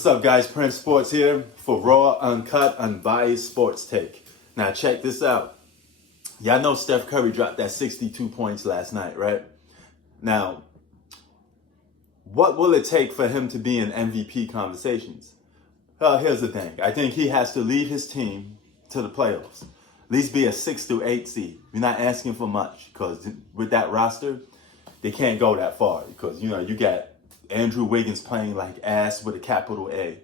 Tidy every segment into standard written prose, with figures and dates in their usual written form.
What's up, guys? Prince Sports here for raw, uncut, unbiased sports take. Now, check this out. Y'all know Steph Curry dropped that 62 points last night, right? Now, what will it take for him to be in MVP conversations? Well, here's the thing. I think he has to lead his team to the playoffs. At least be a 6 to 8 seed. You're not asking for much because with that roster, they can't go that far because, you got Andrew Wiggins playing like ass with a capital A.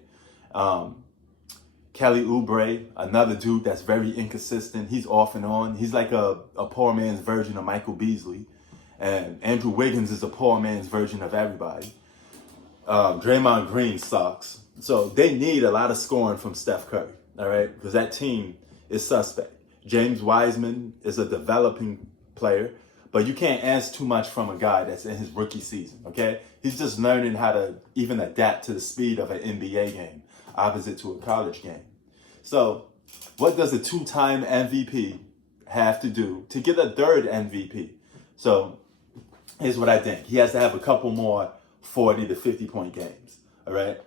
Kelly Oubre, another dude that's very inconsistent. He's off and on. He's like a poor man's version of Michael Beasley. And Andrew Wiggins is a poor man's version of everybody. Draymond Green sucks. So they need a lot of scoring from Steph Curry, all right? Because that team is suspect. James Wiseman is a developing player, but you can't ask too much from a guy that's in his rookie season, okay? He's just learning how to even adapt to the speed of an NBA game, opposite to a college game. So what does a two-time MVP have to do to get a third MVP? So here's what I think. He has to have a couple more 40 to 50-point games, all right?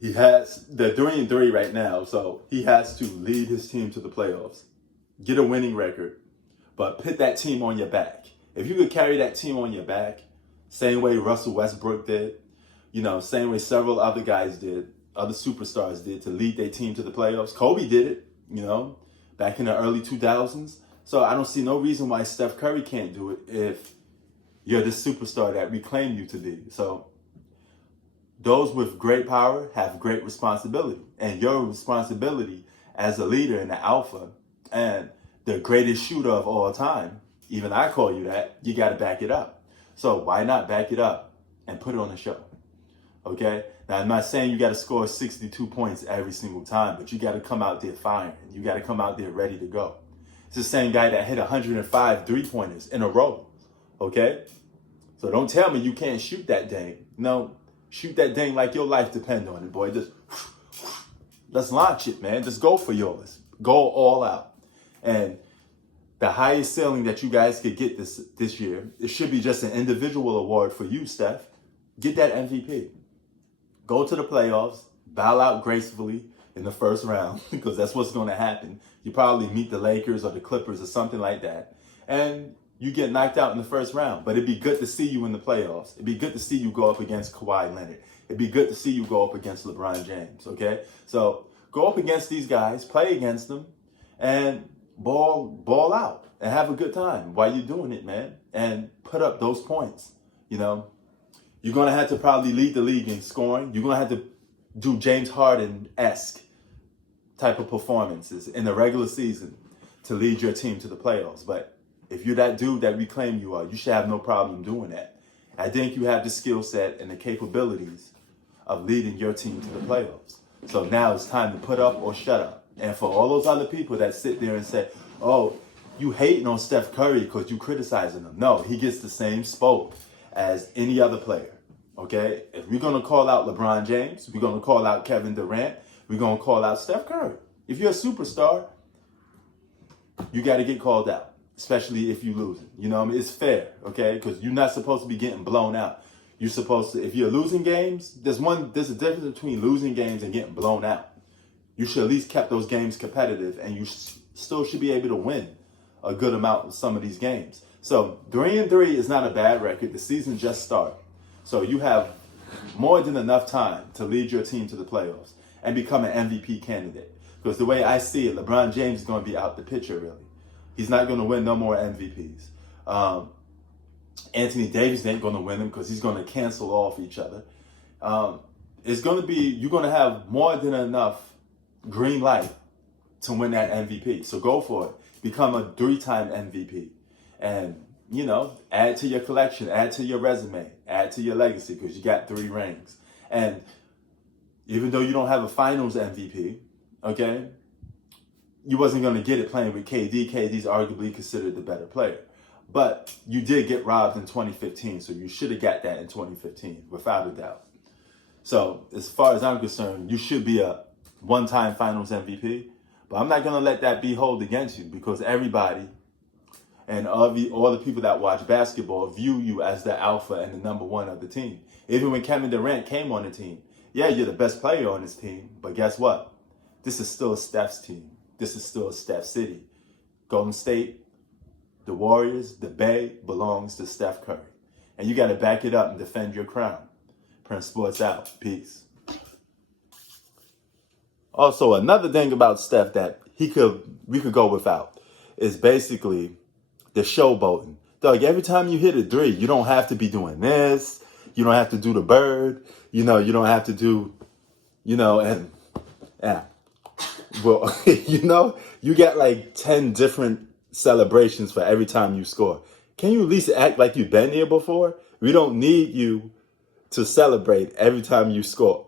They're 3-3 right now, so he has to lead his team to the playoffs, get a winning record, but put that team on your back. If you could carry that team on your back, same way Russell Westbrook did, same way several other guys did, other superstars did to lead their team to the playoffs. Kobe did it, back in the early 2000s. So I don't see no reason why Steph Curry can't do it if you're the superstar that we claim you to be. So those with great power have great responsibility. And your responsibility as a leader and the alpha and the greatest shooter of all time, even I call you that, you got to back it up. So why not back it up and put it on the show? Okay? Now, I'm not saying you got to score 62 points every single time, but you got to come out there firing. You got to come out there ready to go. It's the same guy that hit 105 three-pointers in a row. Okay? So don't tell me you can't shoot that thing. No, shoot that thing like your life depends on it, boy. Just let's launch it, man. Just go for yours. Go all out. And the highest ceiling that you guys could get this year, it should be just an individual award for you, Steph. Get that MVP. Go to the playoffs, bow out gracefully in the first round, because that's what's going to happen. You probably meet the Lakers or the Clippers or something like that, and you get knocked out in the first round. But it'd be good to see you in the playoffs. It'd be good to see you go up against Kawhi Leonard. It'd be good to see you go up against LeBron James, okay? So go up against these guys, play against them, and ball out and have a good time while you're doing it, man, and put up those points. You're going to have to probably lead the league in scoring. You're going to have to do James Harden-esque type of performances in the regular season to lead your team to the playoffs. But if you're that dude that we claim you are, you should have no problem doing that. I think you have the skill set and the capabilities of leading your team to the playoffs. So now it's time to put up or shut up. And for all those other people that sit there and say, oh, you hating on Steph Curry because you criticizing him. No, he gets the same spoke as any other player, okay? If we're going to call out LeBron James, we're going to call out Kevin Durant, we're going to call out Steph Curry. If you're a superstar, you got to get called out, especially if you're losing. It's fair, okay? Because you're not supposed to be getting blown out. You're supposed to, if you're losing games, there's a difference between losing games and getting blown out. You should at least kept those games competitive, and you still should be able to win a good amount of some of these games. So 3-3 is not a bad record. The season just started. So you have more than enough time to lead your team to the playoffs and become an MVP candidate. Because the way I see it, LeBron James is going to be out the picture, really. He's not going to win no more MVPs. Anthony Davis ain't going to win them because he's going to cancel off each other. You're going to have more than enough green light to win that MVP. So go for it. Become a 3-time MVP. And, add to your collection, add to your resume, add to your legacy because you got 3 rings. And even though you don't have a finals MVP, okay, you wasn't going to get it playing with KD. KD's arguably considered the better player. But you did get robbed in 2015, so you should have got that in 2015, without a doubt. So as far as I'm concerned, you should be a 1-time finals MVP. But I'm not going to let that be held against you because everybody and all the people that watch basketball view you as the alpha and the number one of the team. Even when Kevin Durant came on the team, Yeah, you're the best player on this team, but guess what? This is still Steph's team. This is still Steph City. Golden State, the Warriors, the Bay belongs to Steph Curry. And you got to back it up and defend your crown. Prince Sports out. Peace. Also, another thing about Steph that we could go without is basically the showboating. Dog, every time you hit a three, you don't have to be doing this. You don't have to do the bird. You don't have to do, and yeah. Well, you got like 10 different celebrations for every time you score. Can you at least act like you've been here before? We don't need you to celebrate every time you score.